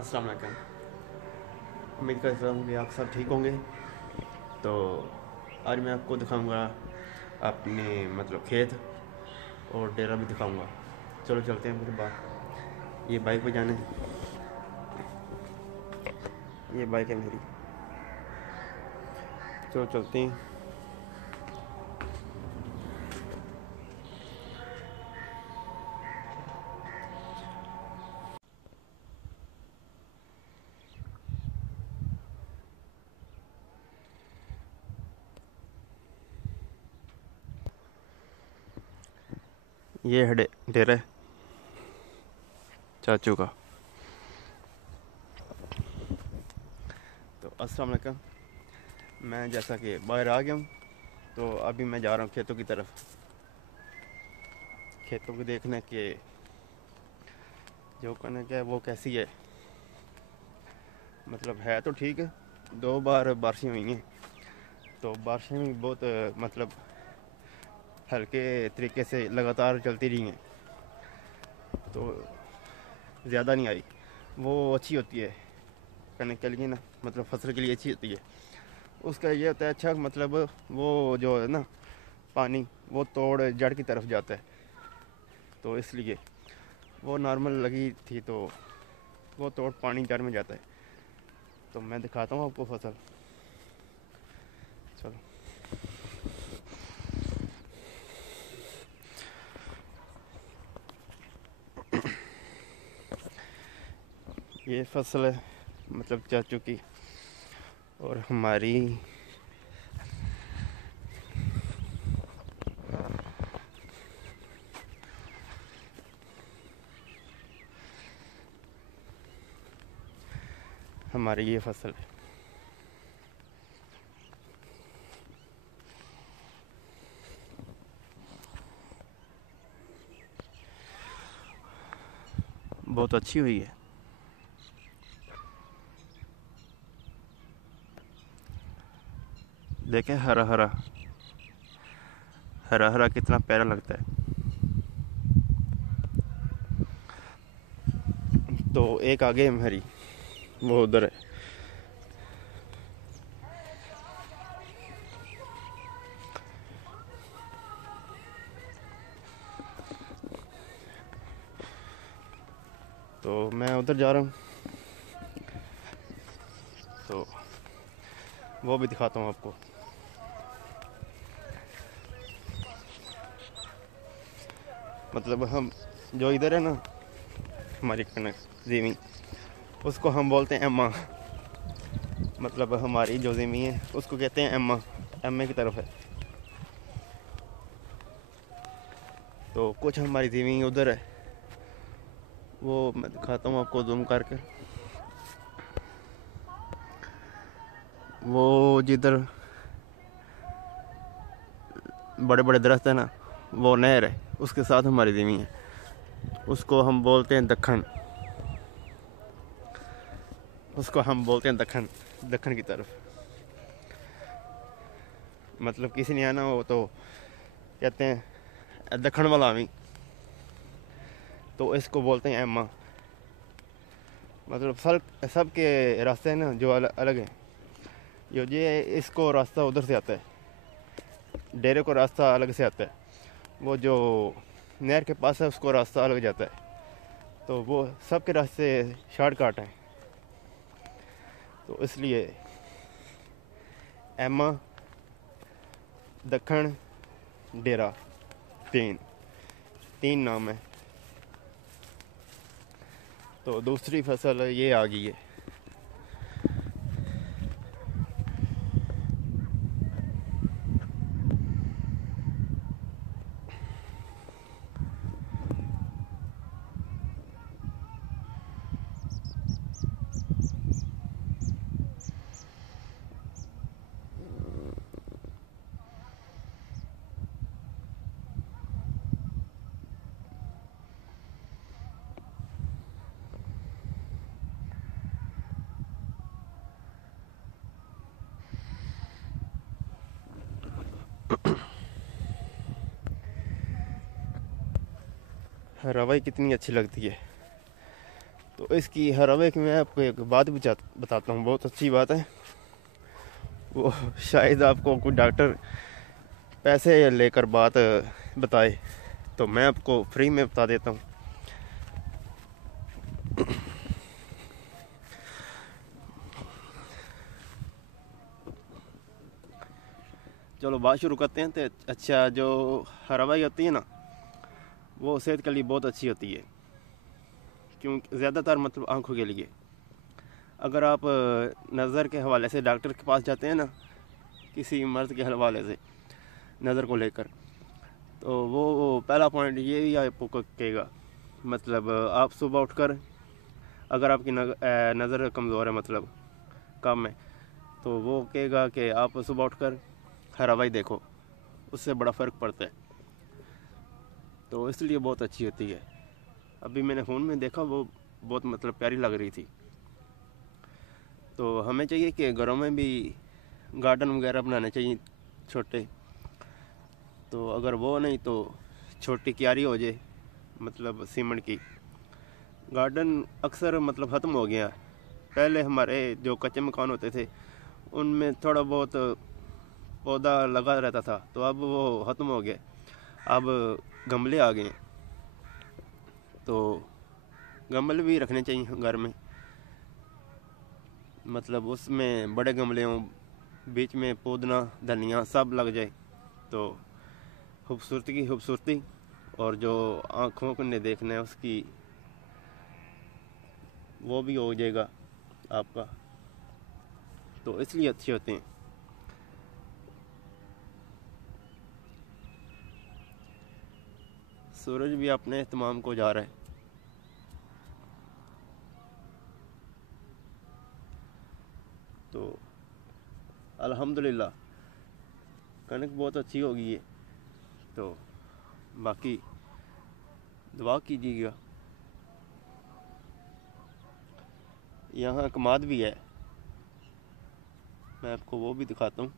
अस्सलाम वालेकुम। उम्मीद करता हूँ कि आप सब ठीक होंगे। तो आज मैं आपको दिखाऊंगा अपने मतलब खेत और डेरा भी दिखाऊंगा। चलो चलते हैं मेरे बाहर। ये बाइक पे जाने, ये बाइक है मेरी। चलो चलते हैं। ये है डेरा है चाचू का। तो अस्सलाम वालेकुम। मैं जैसा कि बाहर आ गया हूँ, तो अभी मैं जा रहा हूँ खेतों की तरफ। खेतों को देखने के जो कहने क्या है वो कैसी है। मतलब है तो ठीक है। 2 बार बारिशें हुई हैं, तो बारिशें भी बहुत मतलब हल्के तरीके से लगातार चलती रही हैं, तो ज़्यादा नहीं आई। वो अच्छी होती है करने के लिए ना, मतलब फसल के लिए अच्छी होती है। उसका ये होता है अच्छा, मतलब वो जो है ना पानी वो तोड़ जड़ की तरफ जाता है, तो इसलिए वो नॉर्मल लगी थी, तो वो तोड़ पानी जड़ में जाता है। तो मैं दिखाता हूँ आपको फसल। चलो, ये फसल है मतलब चाचू की और हमारी। हमारी ये फसल है। बहुत अच्छी हुई है। देखें, हरा हरा हरा हरा कितना प्यारा लगता है। तो एक आगे है हरी, वो उधर है। तो मैं उधर जा रहा हूँ, तो वो भी दिखाता हूँ आपको। मतलब हम जो इधर है ना, हमारी कनक ज़मीन, उसको हम बोलते हैं एम्मा। मतलब हमारी जो ज़मीन है उसको कहते हैं एम्मा, एम ए की तरफ है। तो कुछ हमारी ज़मीन उधर है, वो मैं दिखाता हूँ आपको जूम करके। वो जिधर बड़े बड़े दरख्त है ना, वो नहर है, उसके साथ हमारी ज़मीन है। उसको हम बोलते हैं दखन, उसको हम बोलते हैं दखन, दखन की तरफ। मतलब किसी ने आना हो तो कहते हैं दखन वाला आवी, तो इसको बोलते हैं एम्मा। मतलब सबके रास्ते हैं ना जो अलग अलग हैं। ये इसको रास्ता उधर से आता है, डेरे को रास्ता अलग से आता है। वो जो नहर के पास है उसको रास्ता अलग जाता है। तो वो सबके रास्ते शॉर्टकट हैं, तो इसलिए एम्मा, दखन, डेरा, तीन तीन नाम है। तो दूसरी फसल ये आ गई है। रवाई कितनी अच्छी लगती है। तो इसकी हर हवा की मैं आपको एक बात भी बताता हूँ, बहुत अच्छी बात है। वो शायद आपको कोई डॉक्टर पैसे लेकर बात बताए, तो मैं आपको फ्री में बता देता हूँ। चलो बात शुरू करते हैं। तो अच्छा, जो हरवाई होती है ना, वो सेहत के लिए बहुत अच्छी होती है, क्योंकि ज़्यादातर मतलब आँखों के लिए। अगर आप नज़र के हवाले से डॉक्टर के पास जाते हैं ना, किसी मर्ज़ के हवाले से नज़र को लेकर, तो वो पहला पॉइंट ये ही आपको कहेगा, मतलब आप सुबह उठकर, अगर आपकी नज़र कमज़ोर है, मतलब कम है, तो वो कहेगा कि आप सुबह उठकर हरवाई देखो, उससे बड़ा फ़र्क पड़ता है। तो इसलिए बहुत अच्छी होती है। अभी मैंने फ़ोन में देखा, वो बहुत मतलब प्यारी लग रही थी। तो हमें चाहिए कि घरों में भी गार्डन वगैरह बनाने चाहिए छोटे। तो अगर वो नहीं तो छोटी क्यारी हो जाए, मतलब सीमेंट की। गार्डन अक्सर मतलब ख़त्म हो गया। पहले हमारे जो कच्चे मकान होते थे, उनमें थोड़ा बहुत पौधा लगा रहता था, तो अब वो ख़त्म हो गया। अब गमले आ गए, तो गमले भी रखने चाहिए घर में। मतलब उसमें बड़े गमले हों, बीच में पुदीना धनिया सब लग जाए, तो खूबसूरती की खूबसूरती, और जो आँखों को ने देखना है उसकी, वो भी हो जाएगा आपका। तो इसलिए अच्छे होते हैं। सूरज भी अपने एहतमाम को जा रहा है। तो अल्हम्दुलिल्लाह कनक बहुत अच्छी होगी है। तो बाकी दुआ कीजिएगा। यहाँ कमाद भी है, मैं आपको वो भी दिखाता हूँ।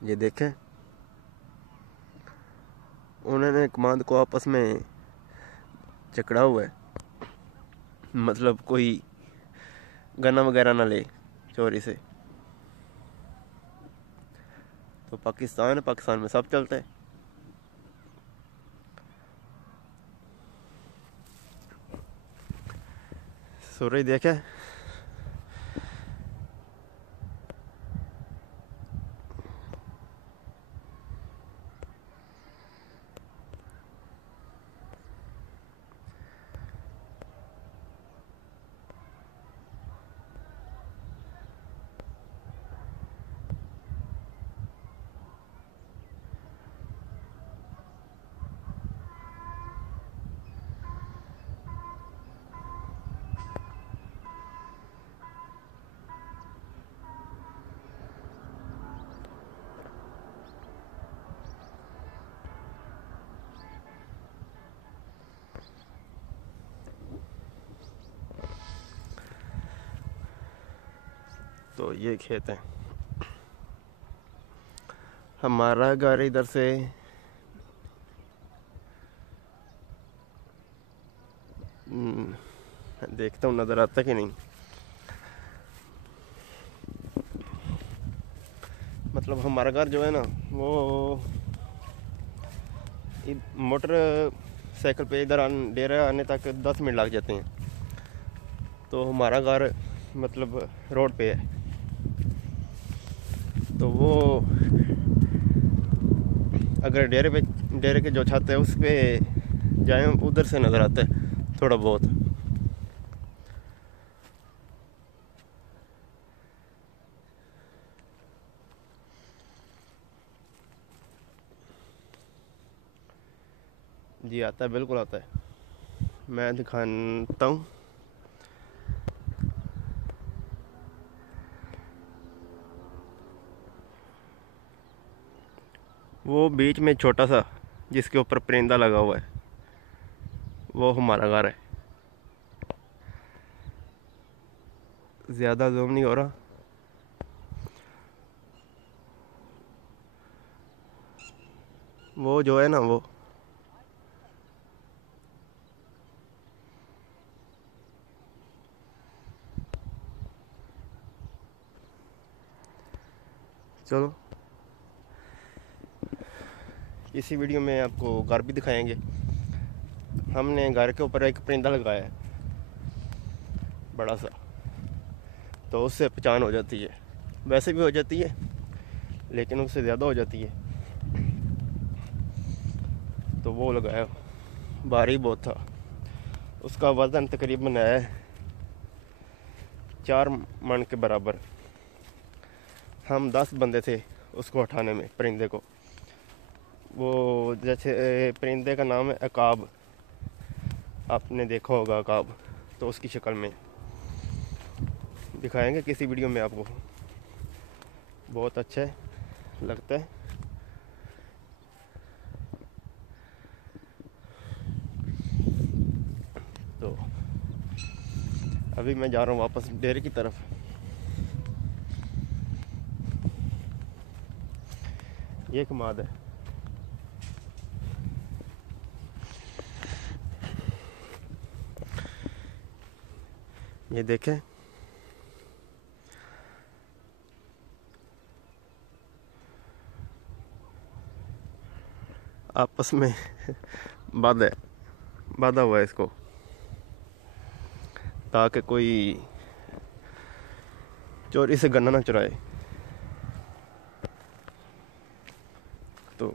ये देखें, उन्होंने कमांड को आपस में जकड़ा हुआ है, मतलब कोई गन्ना वगैरह ना ले चोरी से। तो पाकिस्तान में सब चलता है। सूरज देखे, तो ये खेत है। हमारा घर इधर से देखता हूँ नज़र आता कि नहीं। मतलब हमारा घर जो है ना, वो मोटर साइकिल पे इधर डेरा आने तक 10 मिनट लग जाते हैं। तो हमारा घर मतलब रोड पे है, तो वो अगर डेरे के जो छत है उस पे जाए, उधर से नज़र आता है थोड़ा बहुत। जी आता है, बिल्कुल आता है। मैं दिखाता हूँ। वो बीच में छोटा सा जिसके ऊपर परिंदा लगा हुआ है, वो हमारा घर है। ज़्यादा जूम नहीं हो रहा। वो जो है ना वो चलो इसी वीडियो में आपको घर भी दिखाएंगे। हमने घर के ऊपर एक परिंदा लगाया है बड़ा सा, तो उससे पहचान हो जाती है, वैसे भी हो जाती है लेकिन उससे ज़्यादा हो जाती है। तो वो लगाया, भारी बहुत था, उसका वज़न तकरीबन है 4 मन के बराबर। हम 10 बंदे थे उसको उठाने में, परिंदे को। वो जैसे परिंदे का नाम है अकाब, आपने देखा होगा अकाब, तो उसकी शक्ल में दिखाएंगे किसी वीडियो में आपको। बहुत अच्छा है, लगता है। तो अभी मैं जा रहा हूँ वापस डेरे की तरफ। ये कमाद है, ये देखें। आपस में बांधा हुआ है इसको, ताकि कोई चोरी से गन्ना ना चुराए। तो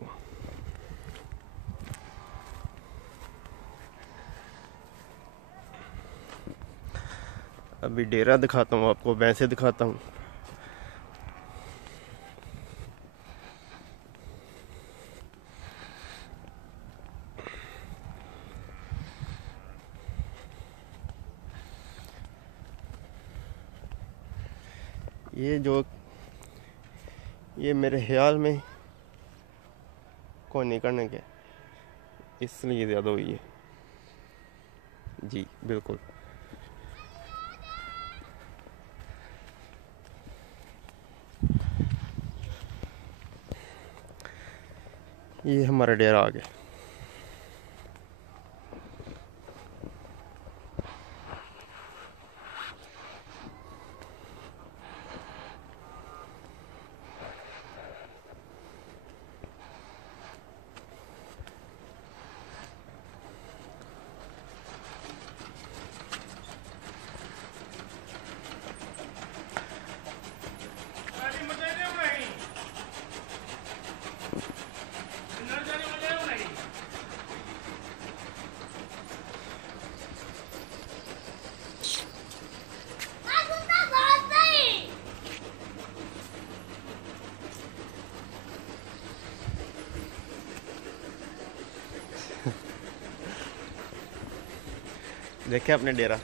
अभी डेरा दिखाता हूँ आपको, भैंसे दिखाता हूँ। ये मेरे ख्याल में कोई नहीं करने के, इसलिए ज़्यादा हुई है जी, बिल्कुल। ये हमारा डेरा आ गया। देखे अपने डेरा,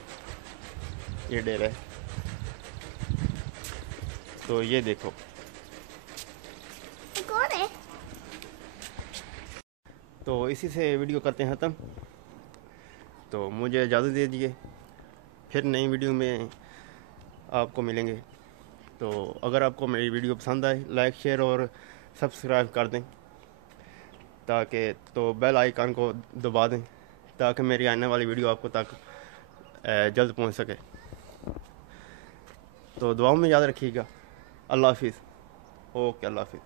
ये डेरा है। तो ये देखो, कौन है? तो इसी से वीडियो करते हैं ख़त्म। तो मुझे इजाज़त दे दिए, फिर नई वीडियो में आपको मिलेंगे। तो अगर आपको मेरी वीडियो पसंद आए, लाइक शेयर और सब्सक्राइब कर दें, ताकि तो बेल आइकन को दबा दें, ताकि मेरी आने वाली वीडियो आपको तक जल्द पहुंच सके। तो दुआओं में याद रखिएगा। अल्लाह हाफिज़। ओके, अल्लाह हाफिज़।